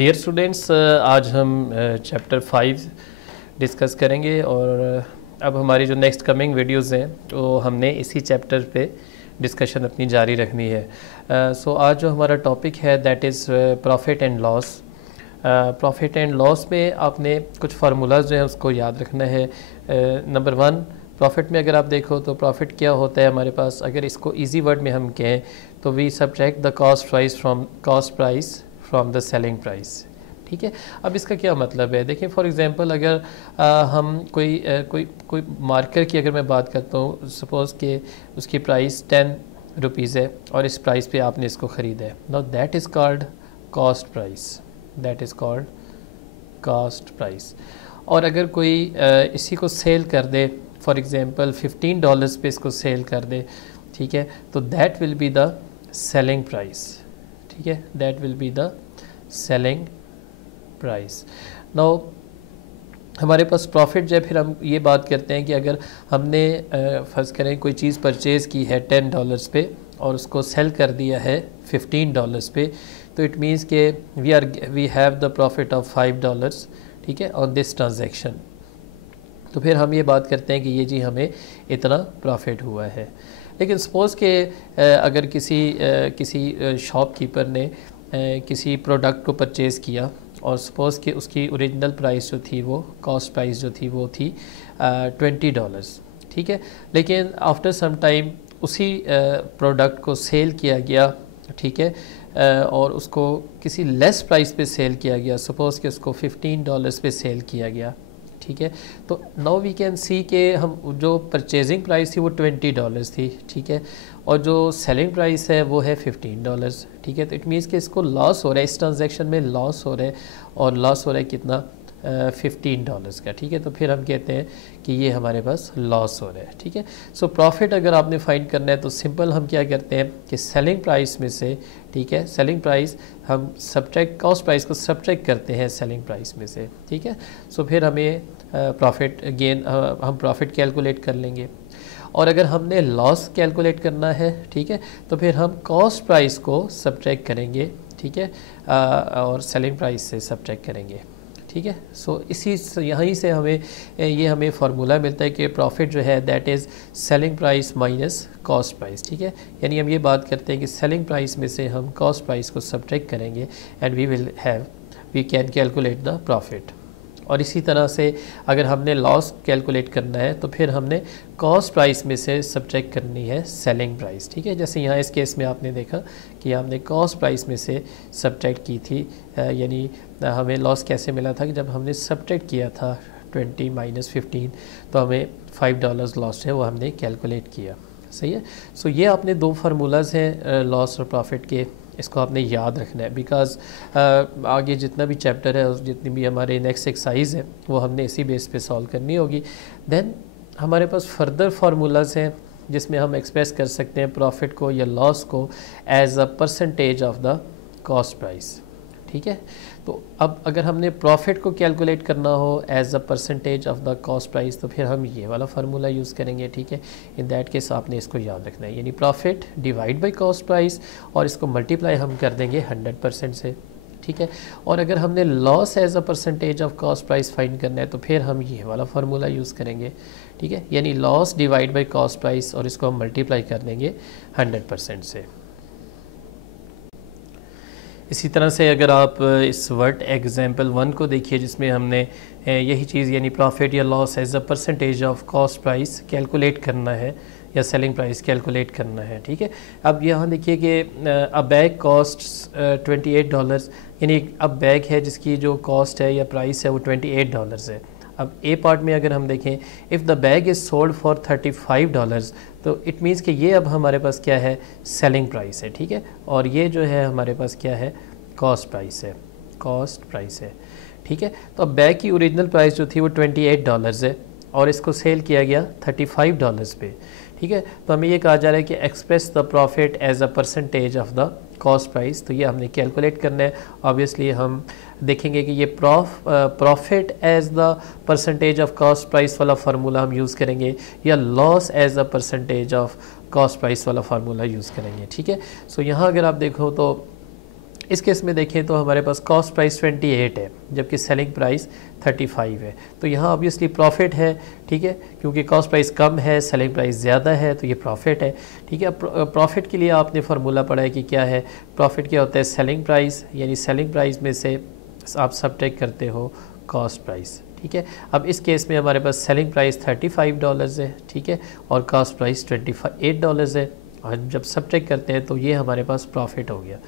Dear students, आज हम chapter 5 discuss करेंगे और अब हमारी जो नेक्स्ट कमिंग वीडियोस हैं तो हमने इसी चैप्टर पे डिस्कशन अपनी जारी रखनी है। सो आज जो हमारा टॉपिक है that is profit and loss. Profit and loss में आपने कुछ फार्मूलाज जो हैं उसको याद रखना है। नंबर 1, प्रॉफिट में अगर आप देखो तो प्रॉफिट क्या होता है हमारे पास, अगर इसको इजी वर्ड में हम कहें तो we subtract the cost price from the selling price. ठीक है, अब इसका क्या मतलब है, देखिए फॉर एग्जांपल अगर हम कोई मार्कर की अगर मैं बात करता हूँ, सपोज़ कि उसकी प्राइस 10 रुपीज़ है और इस प्राइस पे आपने इसको ख़रीदा है। Now that is called cost price, that is called cost price. और अगर कोई इसी को सेल कर दे, फॉर एग्जांपल $15 पे इसको सेल कर दे, ठीक है, तो that will be the selling price. ठीक है, that will be the selling price. Now हमारे पास प्रॉफिट जो है, फिर हम ये बात करते हैं कि अगर हमने फ़र्ज़ करें कोई चीज़ परचेज़ की है $10 पे और उसको सेल कर दिया है $15 पे, तो इट मीन्स के we have the profit of $5, ठीक है, ऑन दिस ट्रांजैक्शन। तो फिर हम ये बात करते हैं कि ये जी हमें इतना प्रॉफिट हुआ है। लेकिन सपोज़ के अगर किसी शॉपकीपर ने किसी प्रोडक्ट को परचेज़ किया और सपोज़ कि उसकी ओरिजिनल प्राइस जो थी, वो कॉस्ट प्राइस जो थी वो थी $20, ठीक है, लेकिन आफ्टर सम टाइम उसी प्रोडक्ट को सेल किया गया, ठीक है, और उसको किसी लेस प्राइस पे सेल किया गया, सपोज़ कि उसको $15 पे सेल किया गया, ठीक है। तो नाउ वी कैन सी के हम जो परचेजिंग प्राइस थी वो $20 थी, ठीक है, और जो सेलिंग प्राइस है वो है $15, ठीक है। तो इट मीन्स कि इसको लॉस हो रहा है, इस ट्रांजैक्शन में लॉस हो रहा है, और लॉस हो रहा है कितना, $15 का, ठीक है। तो फिर हम कहते हैं कि ये हमारे पास लॉस हो रहा है, ठीक है। सो प्रॉफिट अगर आपने फाइंड करना है तो सिंपल हम क्या करते हैं कि सेलिंग प्राइस में से, ठीक है, सेलिंग प्राइस हम सब्ट्रैक्ट कॉस्ट प्राइस को सब्ट्रैक्ट करते हैं सेलिंग प्राइस में से, ठीक है। सो फिर हमें प्रॉफिट गेन हम प्रॉफिट कैलकुलेट कर लेंगे। और अगर हमने लॉस कैलकुलेट करना है, ठीक है, तो फिर हम कॉस्ट प्राइस को सब्ट्रैक्ट करेंगे, ठीक है, और सेलिंग प्राइस से सब्ट्रैक्ट करेंगे, ठीक है। सो यहीं से हमें फार्मूला मिलता है कि प्रॉफिट जो है that is selling price minus cost price, ठीक है। यानी हम ये बात करते हैं कि सेलिंग प्राइस में से हम कॉस्ट प्राइस को सब्ट्रैक्ट करेंगे and we can calculate the profit. और इसी तरह से अगर हमने लॉस कैलकुलेट करना है तो फिर हमने कॉस्ट प्राइस में से सब्ट्रैक्ट करनी है सेलिंग प्राइस, ठीक है। जैसे यहाँ इस केस में आपने देखा कि हमने कॉस्ट प्राइस में से सब्ट्रैक्ट की थी, यानी हमें लॉस कैसे मिला था कि जब हमने सब्ट्रैक्ट किया था 20 - 15, तो हमें $5 लॉस है वो हमने कैलकुलेट किया, सही है। सो ये आपने दो फार्मूलाज हैं लॉस और प्रॉफिट के, इसको आपने याद रखना है, बिकॉज़ आगे जितना भी चैप्टर है, जितनी भी हमारे नेक्स्ट एक्सरसाइज है वो हमने इसी बेस पे सॉल्व करनी होगी। देन हमारे पास फर्दर फार्मूलाज हैं जिसमें हम एक्सप्रेस कर सकते हैं प्रॉफिट को या लॉस को as a percentage of the cost price, ठीक है। तो अब अगर हमने प्रॉफिट को कैलकुलेट करना हो as a percentage of the cost price तो फिर हम ये वाला फार्मूला यूज़ करेंगे, ठीक है। इन दैट केस आपने इसको याद रखना है, यानी profit divide by cost price, और इसको मल्टीप्लाई हम कर देंगे 100% से, ठीक है। और अगर हमने loss as a percentage of cost price find करना है तो फिर हम ये वाला फार्मूला यूज़ करेंगे, ठीक है, यानी loss divide by cost price, और इसको हम मल्टीप्लाई कर देंगे 100% से। इसी तरह से अगर आप इस वर्ड एग्जाम्पल 1 को देखिए जिसमें हमने यही चीज़ यानी प्रॉफिट या loss as a percentage of cost price calculate करना है या सेलिंग प्राइस कैलकुलेट करना है, ठीक है। अब यहाँ देखिए कि अ बैग कॉस्ट $28, यानी अब बैग है जिसकी जो कॉस्ट है या प्राइस है वो $28 है। अब ए पार्ट में अगर हम देखें, if the bag is sold for $35, तो इट मीन्स कि ये अब हमारे पास क्या है, सेलिंग प्राइस है, ठीक है, और ये जो है हमारे पास क्या है, कॉस्ट प्राइस है, कॉस्ट प्राइस है, ठीक है। तो अब बैग की ओरिजिनल प्राइस जो थी वो $28 है और इसको सेल किया गया $35 पे, ठीक है। तो हमें ये कहा जा रहा है कि express the profit as a percentage of the cost price, तो ये हमने कैलकुलेट करना है। ऑब्वियसली हम देखेंगे कि ये profit as the percentage of cost price वाला फार्मूला हम यूज़ करेंगे या loss as a percentage of cost price वाला फार्मूला यूज़ करेंगे, ठीक है। सो यहाँ अगर आप देखो तो इस केस में देखें तो हमारे पास कॉस्ट प्राइस 28 है जबकि सेलिंग प्राइस 35 है, तो यहाँ ऑब्वियसली प्रॉफिट है, ठीक है, क्योंकि कॉस्ट प्राइस कम है, सेलिंग प्राइस ज़्यादा है, तो ये प्रॉफिट है, ठीक है। अब प्रॉफिट के लिए आपने फार्मूला पढ़ा है कि क्या है, प्रॉफिट क्या होता है, सेलिंग प्राइस, यानी सेलिंग प्राइस में से आप सबट्रैक्ट करते हो कॉस्ट प्राइस, ठीक है। अब इस केस में हमारे पास सेलिंग प्राइस $35 है, ठीक है, और कॉस्ट प्राइस $28 है, और जब सबट्रैक्ट करते हैं तो ये हमारे पास प्रॉफिट हो गया,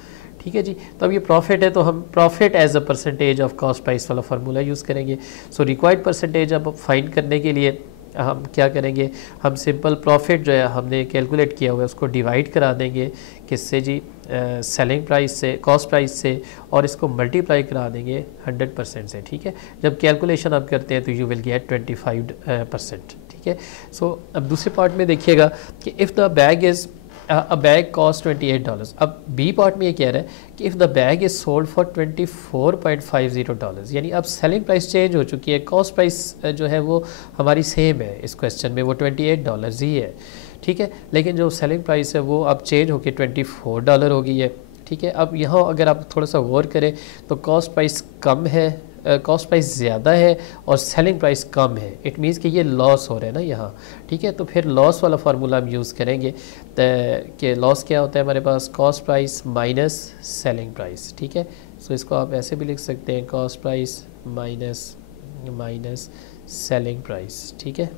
ठीक है जी। तो अब ये प्रॉफिट है तो हम profit as a percentage of cost price वाला फार्मूला यूज़ करेंगे। सो रिक्वायर्ड परसेंटेज अब फाइंड करने के लिए हम क्या करेंगे, हम सिंपल प्रॉफिट जो है हमने कैलकुलेट किया हुआ है उसको डिवाइड करा देंगे किससे जी, सेलिंग प्राइस से, कॉस्ट प्राइस से, और इसको मल्टीप्लाई करा देंगे 100% से, ठीक है। जब कैलकुलेशन आप करते हैं तो यू विल गेट 25%, ठीक है। सो अब दूसरे पार्ट में देखिएगा कि if the bag is a bag cost $28। अब बी पार्ट में ये कह रहा है कि if the bag is sold for $24.50, यानी अब सेलिंग प्राइस चेंज हो चुकी है, कॉस्ट प्राइस जो है वो हमारी सेम है, इस क्वेश्चन में वो $28 ही है, ठीक है, लेकिन जो सेलिंग प्राइस है वो अब चेंज होकर $24 हो गई है, ठीक है। अब यहाँ अगर आप थोड़ा सा गौर करें तो कॉस्ट प्राइस कम है, कॉस्ट प्राइस ज़्यादा है और सेलिंग प्राइस कम है, इट मीन्स कि ये लॉस हो रहा है ना यहाँ, ठीक है। तो फिर लॉस वाला फार्मूला हम यूज़ करेंगे कि लॉस क्या होता है हमारे पास, cost price minus selling price, ठीक है। सो इसको आप ऐसे भी लिख सकते हैं, cost price minus selling price, ठीक है।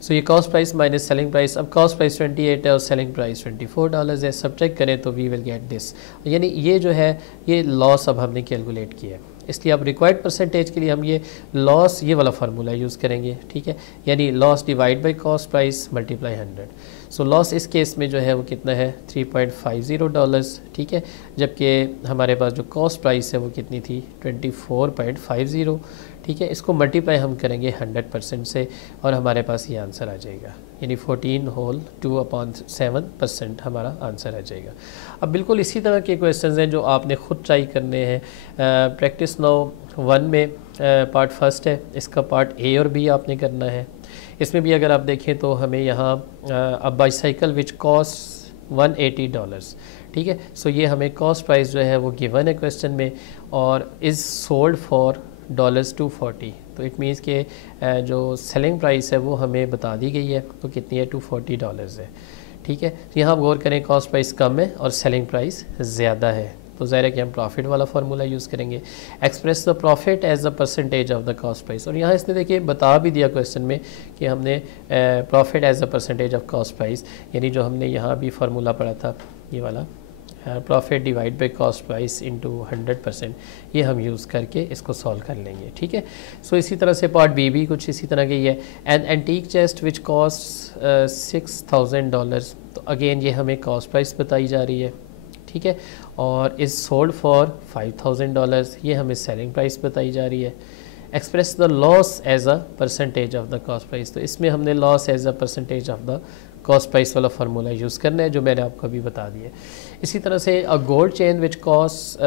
सो ये cost price minus selling price, अब कॉस्ट प्राइस 28 है और सेलिंग प्राइस $24 है, सब्ट्रैक्ट करें तो वी विल गेट दिस, यानी ये जो है ये लॉस अब हमने कैलकुलेट किया है, इसलिए अब रिक्वायर्ड परसेंटेज के लिए हम ये लॉस ये वाला फार्मूला यूज़ करेंगे, ठीक है, यानी loss divide by cost price multiply 100। So loss इस केस में जो है वो कितना है, $3.50, ठीक है, जबकि हमारे पास जो कॉस्ट प्राइस है वो कितनी थी, 24.50, ठीक है। इसको मल्टीप्लाई हम करेंगे 100% से और हमारे पास ये आंसर आ जाएगा, यानी 14/2/7% हमारा आंसर आ जाएगा। अब बिल्कुल इसी तरह के क्वेश्चंस हैं जो आपने ख़ुद ट्राई करने हैं। प्रैक्टिस नाउ 1 में पार्ट फर्स्ट है, इसका पार्ट ए और बी आपने करना है। इसमें भी अगर आप देखें तो हमें यहाँ अब बाईसाइकिल विच कॉस्ट $180, ठीक है। सो ये हमें कॉस्ट प्राइस जो है वो गिवन है क्वेश्चन में और इज़ सोल्ड फॉर $240, तो इट मीन्स के जो सेलिंग प्राइस है वो हमें बता दी गई है, तो कितनी है, $240 है, ठीक है। तो यहाँ आप गौर करें कॉस्ट प्राइस कम है और सेलिंग प्राइस ज़्यादा है, तो ज़ाहिर है कि हम प्रॉफिट वाला फार्मूला यूज़ करेंगे, express the profit as the percentage of the cost price. और यहाँ इसने देखिए बता भी दिया क्वेश्चन में कि हमने profit as the percentage of cost price, यानी जो हमने यहाँ भी फार्मूला पढ़ा था ये वाला, profit divide by cost price into 100%, ये हम यूज़ करके इसको सॉल्व कर लेंगे, ठीक है। सो इसी तरह से पार्ट बी भी कुछ इसी तरह की है, an antique chest which cost $6000, तो अगेन ये हमें कॉस्ट प्राइस बताई जा रही है, ठीक है, और इज़ सोल्ड फॉर $5000, ये हमें सेलिंग प्राइस बताई जा रही है। Express the loss as a percentage of the cost price, तो इसमें हमने loss as a percentage of the cost price वाला फार्मूला यूज़ करना है जो मैंने आपको अभी बता दिया। इसी तरह से a gold chain which cost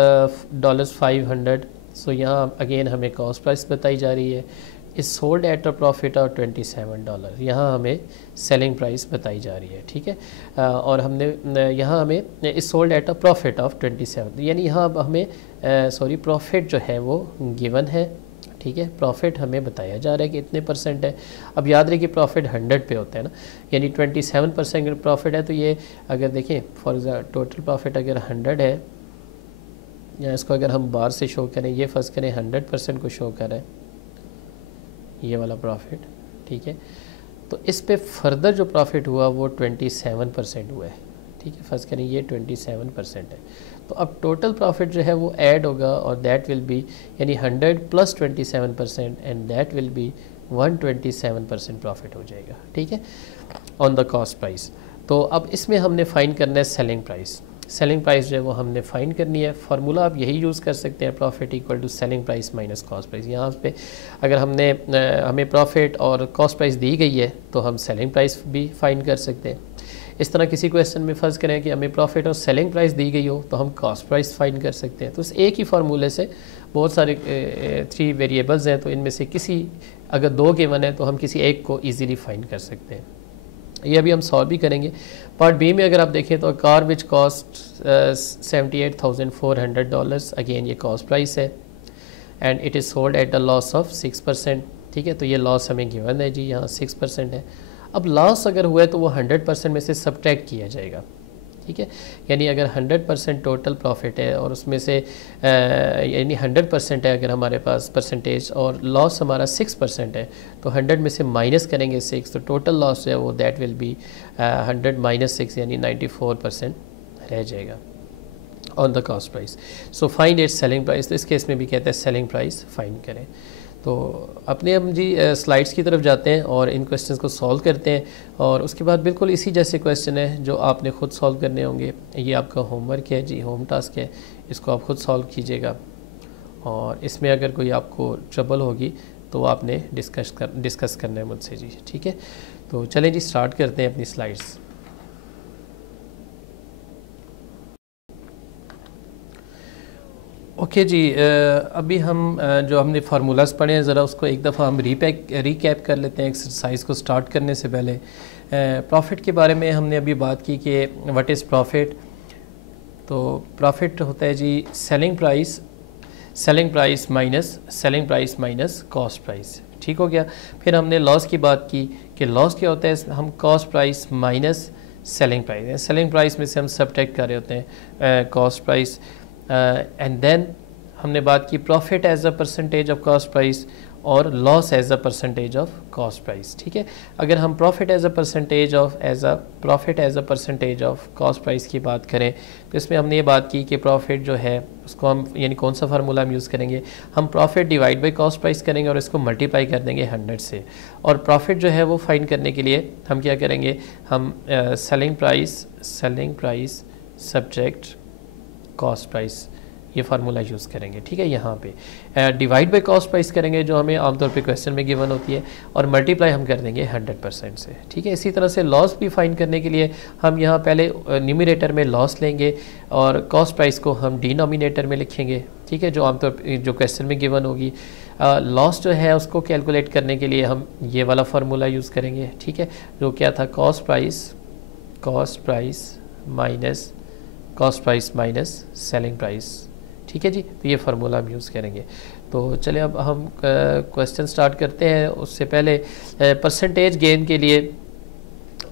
$500, सो यहाँ अगेन हमें कॉस्ट प्राइस बताई जा रही है, is sold at a profit of $27, यहाँ हमें सेलिंग प्राइस बताई जा रही है, ठीक है। और हमने यहाँ हमें is sold at a profit of 27, यानी यहाँ अब हमें प्रॉफिट जो है वो गिवन है, ठीक है, प्रॉफिट हमें बताया जा रहा है कि इतने परसेंट है। अब याद रहे कि प्रॉफिट 100 पे होता है ना, यानी 27% प्रॉफिट है, तो ये अगर देखें फॉर एग्जाम्पल टोटल प्रॉफिट अगर 100 है, या इसको अगर हम बार से शो करें, ये फर्स्ट करें 100% को शो करें ये वाला प्रॉफिट, ठीक है, तो इस पे फर्दर जो प्रॉफिट हुआ वो 27% हुआ है, ठीक है, फर्स्ट करें ये 27% है, तो अब टोटल प्रॉफिट जो है वो ऐड होगा और दैट विल बी, यानी 100 + 27% and that will be 127% profit हो जाएगा, ठीक है, ऑन द कॉस्ट प्राइस। तो अब इसमें हमने फाइंड करना है सेलिंग प्राइस, सेलिंग प्राइस जो है वो हमने फाइंड करनी है। फार्मूला आप यही यूज़ कर सकते हैं, profit equal to selling price minus cost price. यहाँ पे अगर हमें प्रॉफिट और कॉस्ट प्राइस दी गई है तो हम सेलिंग प्राइस भी फाइंड कर सकते हैं। इस तरह किसी क्वेश्चन में फ़र्ज़ करें कि हमें प्रॉफिट और सेलिंग प्राइस दी गई हो तो हम कॉस्ट प्राइस फाइंड कर सकते हैं। तो इस एक ही फार्मूले से बहुत सारे 3 वेरिएबल्स हैं, तो इनमें से किसी अगर 2 गिवन है तो हम किसी एक को ईज़िली फाइंड कर सकते हैं। ये अभी हम सॉल्व भी करेंगे। पार्ट बी में अगर आप देखें तो कार विच कॉस्ट $78,400, अगेन ये कॉस्ट प्राइस है and it is sold at the loss of 6%। ठीक है, तो ये लॉस हमें गिवन है जी, यहाँ 6% है। अब लॉस अगर हुआ है तो वो 100% में से सब्ट्रैक्ट किया जाएगा। ठीक है, यानी अगर 100% टोटल प्रॉफिट है और उसमें से यानी 100% है अगर हमारे पास परसेंटेज और लॉस हमारा 6% है, तो 100 में से माइनस करेंगे 6, तो टोटल लॉस जो है वो दैट विल बी 100 माइनस 6 यानी 94% रह जाएगा on the cost price. So find its selling price, तो इस केस में भी कहते हैं सेलिंग प्राइस फाइंड करें। तो अपने हम जी स्लाइड्स की तरफ जाते हैं और इन क्वेश्चंस को सॉल्व करते हैं, और उसके बाद बिल्कुल इसी जैसे क्वेश्चन है जो आपने ख़ुद सॉल्व करने होंगे। ये आपका होमवर्क है जी, होम टास्क है, इसको आप ख़ुद सॉल्व कीजिएगा, और इसमें अगर कोई आपको ट्रबल होगी तो आपने डिस्कस करना है मुझसे जी। ठीक है, तो चलें जी स्टार्ट करते हैं अपनी स्लाइड्स। ओके जी, अभी हम जो हमने फार्मूलाज पढ़े हैं ज़रा उसको एक दफ़ा हम रिकैप कर लेते हैं एक्सरसाइज को स्टार्ट करने से पहले। प्रॉफिट के बारे में हमने अभी बात की कि व्हाट इज़ प्रॉफिट। तो प्रॉफिट होता है जी selling price minus cost price. ठीक हो गया। फिर हमने लॉस की बात की कि लॉस क्या होता है, हम cost price minus selling price है, सेलिंग प्राइस में से हम सब्ट्रैक्ट कर रहे होते हैं कॉस्ट प्राइस। एंड देन हमने बात की profit as a percentage of cost price और loss as a percentage of cost price. ठीक है, अगर हम profit as a percentage of cost price की बात करें तो इसमें हमने ये बात की कि प्रॉफिट जो है उसको हम यानी कौन सा फार्मूला हम यूज़ करेंगे, हम profit divide by cost price करेंगे और इसको मल्टीप्लाई कर देंगे 100 से, और प्रॉफिट जो है वो फाइंड करने के लिए हम क्या करेंगे, हम selling price subject cost price ये फार्मूला यूज़ करेंगे। ठीक है, यहाँ पे डिवाइड बाय कॉस्ट प्राइस करेंगे जो हमें आमतौर पे क्वेश्चन में गिवन होती है, और मल्टीप्लाई हम कर देंगे 100% से। ठीक है, इसी तरह से लॉस भी फाइंड करने के लिए हम यहाँ पहले न्यूमरेटर में लॉस लेंगे और कॉस्ट प्राइस को हम डिनोमिनेटर में लिखेंगे। ठीक है, जो आमतौर पर जो क्वेश्चन में गिवन होगी। लॉस जो है उसको कैलकुलेट करने के लिए हम ये वाला फार्मूला यूज़ करेंगे। ठीक है, जो क्या था cost price minus selling price. ठीक है जी, तो ये फार्मूला हम यूज़ करेंगे। तो चलिए अब हम क्वेश्चन स्टार्ट करते हैं। उससे पहले परसेंटेज गेन के लिए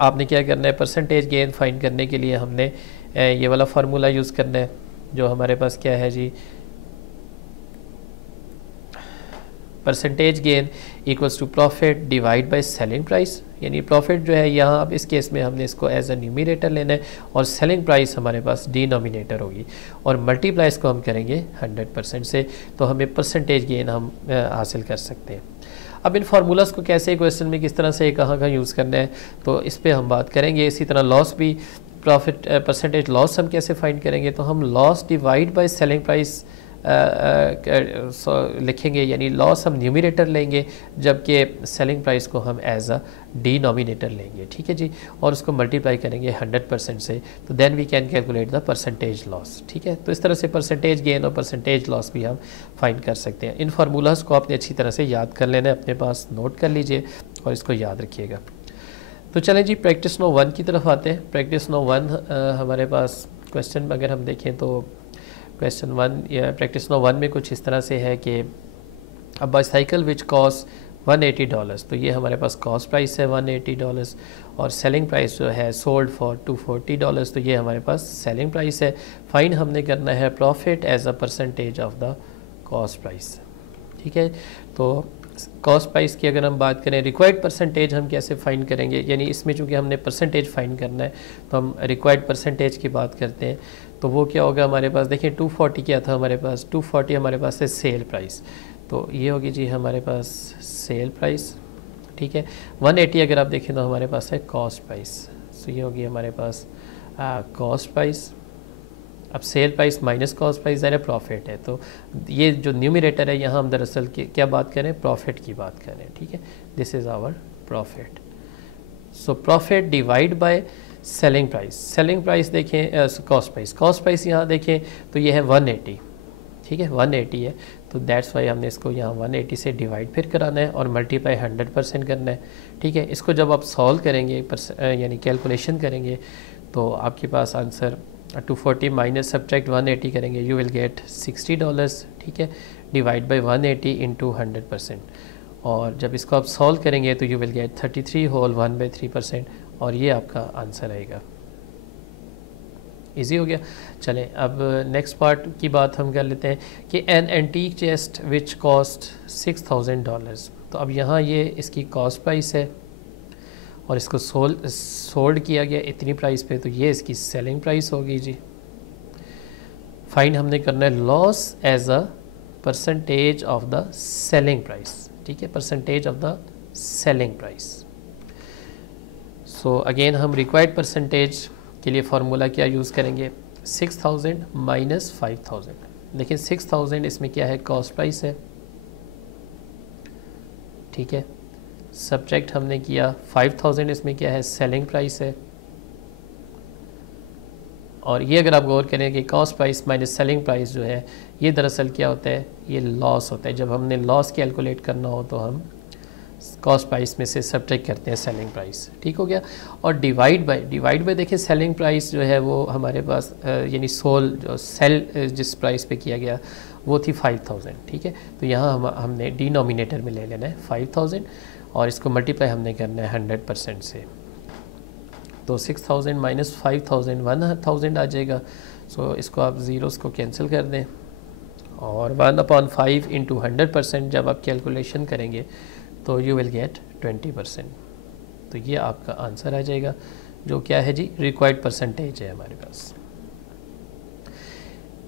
आपने क्या करना है, परसेंटेज गेन फाइंड करने के लिए हमने ये वाला फार्मूला यूज़ करना है जो हमारे पास क्या है जी, percentage gain equals to profit divide by selling price, यानी प्रॉफिट जो है यहाँ अब इस केस में हमने इसको एज अ न्यूमरेटर लेना है और सेलिंग प्राइस हमारे पास डिनोमिनेटर होगी, और मल्टीप्लाई इसको हम करेंगे 100% से, तो हमें परसेंटेज गेन हम हासिल कर सकते हैं। अब इन फार्मूलाज को कैसे क्वेश्चन में किस तरह से कहाँ यूज़ करना है तो इस पर हम बात करेंगे। इसी तरह लॉस भी, प्रॉफिट परसेंटेज लॉस हम कैसे फाइंड करेंगे, तो हम loss divide by selling price लिखेंगे, यानी लॉस हम न्यूमरेटर लेंगे जबकि सेलिंग प्राइस को हम एज अ डिनोमिनेटर लेंगे। ठीक है जी, और उसको मल्टीप्लाई करेंगे 100% से, तो then we can calculate the percentage loss. ठीक है, तो इस तरह से परसेंटेज गेन और परसेंटेज लॉस भी हम फाइंड कर सकते हैं। इन फार्मूलाज को आपने अच्छी तरह से याद कर लेना है, अपने पास नोट कर लीजिए और इसको याद रखिएगा। तो चलें जी प्रैक्टिस नो 1 की तरफ आते हैं। प्रैक्टिस नो 1 हमारे पास क्वेश्चन अगर हम देखें तो क्वेश्चन 1 या प्रैक्टिस नो 1 में कुछ इस तरह से है कि अ बाईसाइकिल विच कॉस्ट $180, तो ये हमारे पास कॉस्ट प्राइस है $180 और सेलिंग प्राइस जो है सोल्ड फॉर $240, तो ये हमारे पास सेलिंग प्राइस है। फाइंड हमने करना है profit as a percentage of the cost price. ठीक है, तो कॉस्ट प्राइस की अगर हम बात करें, रिक्वायर्ड परसेंटेज हम कैसे फाइंड करेंगे, यानी इसमें चूँकि हमने परसेंटेज फाइंड करना है तो हम रिक्वायर्ड परसेंटेज की बात करते हैं। तो वो क्या होगा हमारे पास, देखिए 240 क्या था हमारे पास, 240 हमारे पास है सेल प्राइस, तो ये होगी जी हमारे पास सेल प्राइस। ठीक है, 180 अगर आप देखें तो हमारे पास है कॉस्ट प्राइस, तो ये होगी हमारे पास कॉस्ट प्राइस। अब sale price minus cost price ज़रा प्रॉफिट है, तो ये जो न्यूमरेटर है यहाँ हम दरअसल क्या बात करें, प्रॉफिट की बात करें। ठीक है, this is our profit. So profit divide by selling price देखें, कॉस्ट प्राइस यहाँ देखें तो ये है 180। ठीक है, 180 है, तो दैट्स वाई हमने इसको यहाँ 180 से डिवाइड फिर कराना है और मल्टीप्लाई 100% करना है। ठीक है, इसको जब आप सॉल्व करेंगे यानी कैलकुलेशन करेंगे तो आपके पास आंसर 240 माइनस सब्ट्रैक्ट 180 करेंगे, यू विल गेट $60। ठीक है, डिवाइड बाई 180 इंटू 100%, और जब इसको आप सॉल्व करेंगे तो यू विल गेट 33 होल 1/3%, और ये आपका आंसर आएगा। इजी हो गया। चलें अब नेक्स्ट पार्ट की बात हम कर लेते हैं कि an antique chest which cost $6000। तो अब यहाँ ये इसकी कॉस्ट प्राइस है और इसको सोल्ड किया गया इतनी प्राइस पे, तो ये इसकी सेलिंग प्राइस होगी जी। फाइंड हमने करना है loss as a percentage of the selling price. ठीक है, percentage of the selling price. So again हम रिक्वायर्ड परसेंटेज के लिए फार्मूला क्या यूज़ करेंगे, 6000 माइनस 5000। देखिए 6000 इसमें क्या है, कॉस्ट प्राइस है। ठीक है, सब्ट्रैक्ट हमने किया 5000, इसमें क्या है, सेलिंग प्राइस है। और ये अगर आप गौर करें कि cost price minus selling price जो है, ये दरअसल क्या होता है, ये लॉस होता है। जब हमने लॉस कैलकुलेट करना हो तो हम कॉस्ट प्राइस में से सब्ट्रैक्ट करते हैं सेलिंग प्राइस। ठीक हो गया। और डिवाइड बाय देखिए सेलिंग प्राइस जो है वो हमारे पास यानी जो सेल जिस प्राइस पे किया गया वो थी 5000। ठीक है, तो यहाँ हमने डिनोमिनेटर में ले लेना है 5000 और इसको मल्टीप्लाई हमने करना है 100% से। तो 6000 माइनस 5000 1000 आ जाएगा। सो इसको आप ज़ीरोस को कैंसिल कर दें और 1/5 इंटू 100% जब आप कैलकुलेशन करेंगे तो यू विल गेट 20%। तो ये आपका आंसर आ जाएगा, जो क्या है जी, रिक्वायर्ड परसेंटेज है हमारे पास।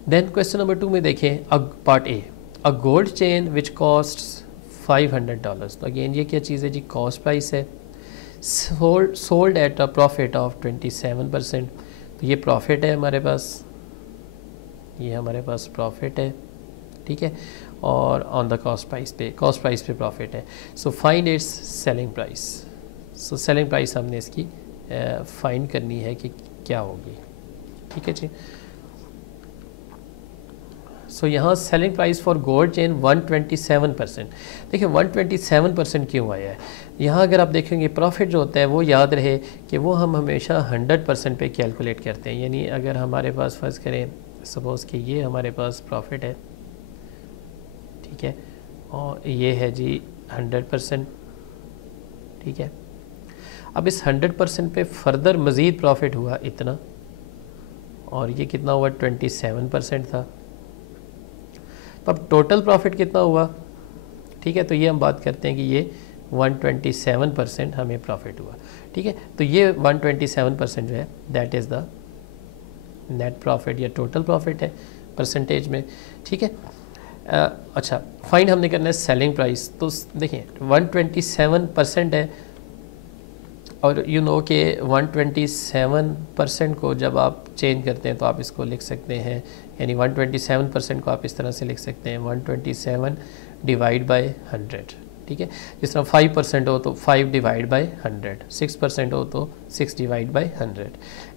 देन क्वेश्चन नंबर 2 में देखें part A, a gold chain which cost $500। तो अगेन ये क्या चीज़ है जी, कॉस्ट प्राइस है। Sold at a profit of 27%। तो ये प्रॉफिट है हमारे पास, ये हमारे पास प्रॉफिट है। ठीक है, और ऑन द कॉस्ट प्राइस पे प्रॉफिट है। So find its selling price. So selling price हमने इसकी फाइंड करनी है कि क्या होगी। ठीक है जी। सो यहाँ selling price for gold chain 127%। देखिए 127% क्यों आया है यहाँ, अगर आप देखेंगे प्रॉफिट जो होता है वो याद रहे कि वो हम हमेशा 100% पे कैलकुलेट करते हैं। यानी अगर हमारे पास फर्ज करें सपोज़ कि ये हमारे पास प्रॉफिट है, ठीक है, और ये है जी 100%। ठीक है, अब इस 100% पे फर्दर मज़ीद प्रॉफिट हुआ इतना, और ये कितना हुआ, 27% था। तो अब टोटल प्रॉफिट कितना हुआ। ठीक है, तो ये हम बात करते हैं कि ये 127% हमें प्रॉफिट हुआ। ठीक है, तो ये 127% जो है that is the net profit या टोटल प्रॉफिट है परसेंटेज में। ठीक है, अच्छा फाइंड हमने करना है सेलिंग प्राइस। तो देखिए 127% है, और यू नो कि 127% को जब आप चेंज करते हैं तो आप इसको लिख सकते हैं, यानी 127% को आप इस तरह से लिख सकते हैं 127 डिवाइड बाय 100। ठीक है, जिस तरह 5% हो तो 5 डिवाइड बाय 100, 6% हो तो 6 डिवाइड बाय 100,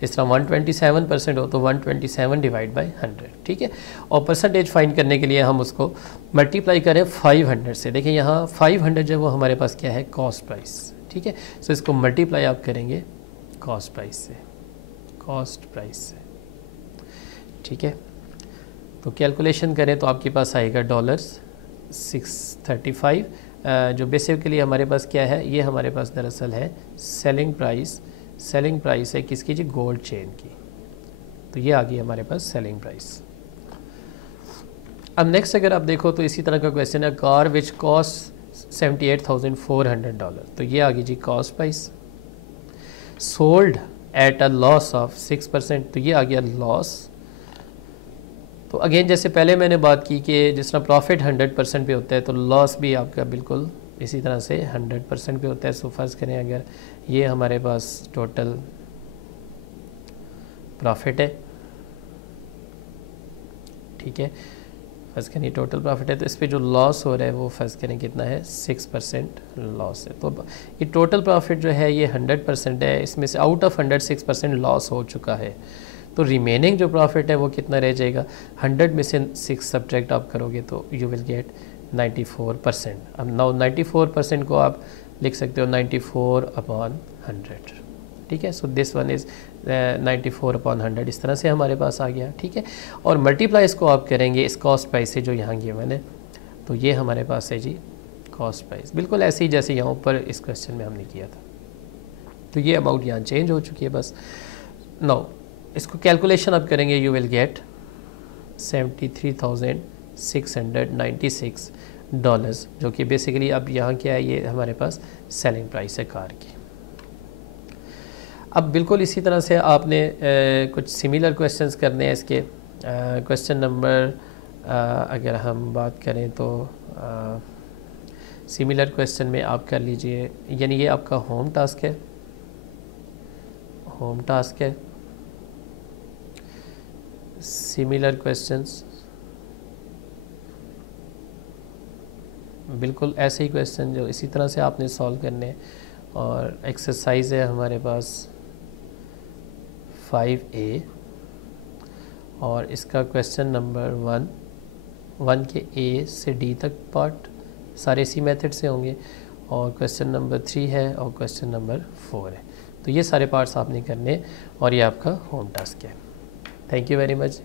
इस तरह 127% हो तो 127 डिवाइड बाय 100। ठीक है, और परसेंटेज फाइंड करने के लिए हम उसको मल्टीप्लाई करें 500 से। देखिए यहाँ 500 जो वो हमारे पास क्या है, कॉस्ट प्राइस। ठीक है, सो इसको मल्टीप्लाई आप करेंगे कॉस्ट प्राइस से। ठीक है, तो कैलकुलेशन करें तो आपके पास आएगा $635, जो बेसिकली हमारे पास क्या है, ये हमारे पास दरअसल है सेलिंग प्राइस है किसकी जी, गोल्ड चेन की। तो ये आ गई हमारे पास सेलिंग प्राइस। अब नेक्स्ट अगर आप देखो तो इसी तरह का क्वेश्चन है, कार विच कॉस्ट $78,400। तो ये आ गई जी cost price. Sold at a loss of 6%। तो ये आ गया लॉस। तो अगेन जैसे पहले मैंने बात की कि जिस तरह प्रॉफिट 100% पे होता है तो लॉस भी आपका बिल्कुल इसी तरह से 100% पे होता है। सो फर्ज करें अगर ये हमारे पास टोटल प्रॉफिट है, ठीक है, फर्ज करें टोटल प्रॉफिट है, तो इस पे जो लॉस हो रहा है वो फर्ज करें कितना है, 6% लॉस है। तो ये टोटल प्रॉफिट जो है ये 100% है, इसमें से आउट ऑफ 100 6% लॉस हो चुका है। तो रिमेनिंग जो प्रॉफिट है वो कितना रह जाएगा, 100 में से 6 सब्ट्रैक्ट आप करोगे तो यू विल गेट 94%। अब नाउ 94% को आप लिख सकते हो 94/100, ठीक है। सो दिस वन इज़ 94/100, इस तरह से हमारे पास आ गया, ठीक है। और मल्टीप्लाई इसको आप करेंगे इस कॉस्ट प्राइस से जो यहाँ गिवन है, तो ये हमारे पास है जी कॉस्ट प्राइस, बिल्कुल ऐसे ही जैसे यहाँ ऊपर इस क्वेश्चन में हमने किया था। तो ये अमाउंट यहाँ चेंज हो चुकी है बस। नाउ इसको कैलकुलेशन अब करेंगे, यू विल गेट $73,696, जो कि बेसिकली अब यहाँ क्या है, ये हमारे पास सेलिंग प्राइस है कार की। अब बिल्कुल इसी तरह से आपने कुछ सिमिलर क्वेश्चंस करने हैं इसके। क्वेश्चन नंबर अगर हम बात करें तो सिमिलर क्वेश्चन में आप कर लीजिए, यानी ये आपका होम टास्क है, होम टास्क है। सिमिलर क्वेश्चंस बिल्कुल ऐसे ही क्वेश्चन जो इसी तरह से आपने सॉल्व करने हैं। और एक्सरसाइज है हमारे पास 5A, और इसका क्वेश्चन नंबर 1 के A से D तक पार्ट सारे इसी मेथड से होंगे, और क्वेश्चन नंबर 3 है और क्वेश्चन नंबर 4 है। तो ये सारे पार्ट्स आपने करने और ये आपका होम टास्क है। Thank you very much.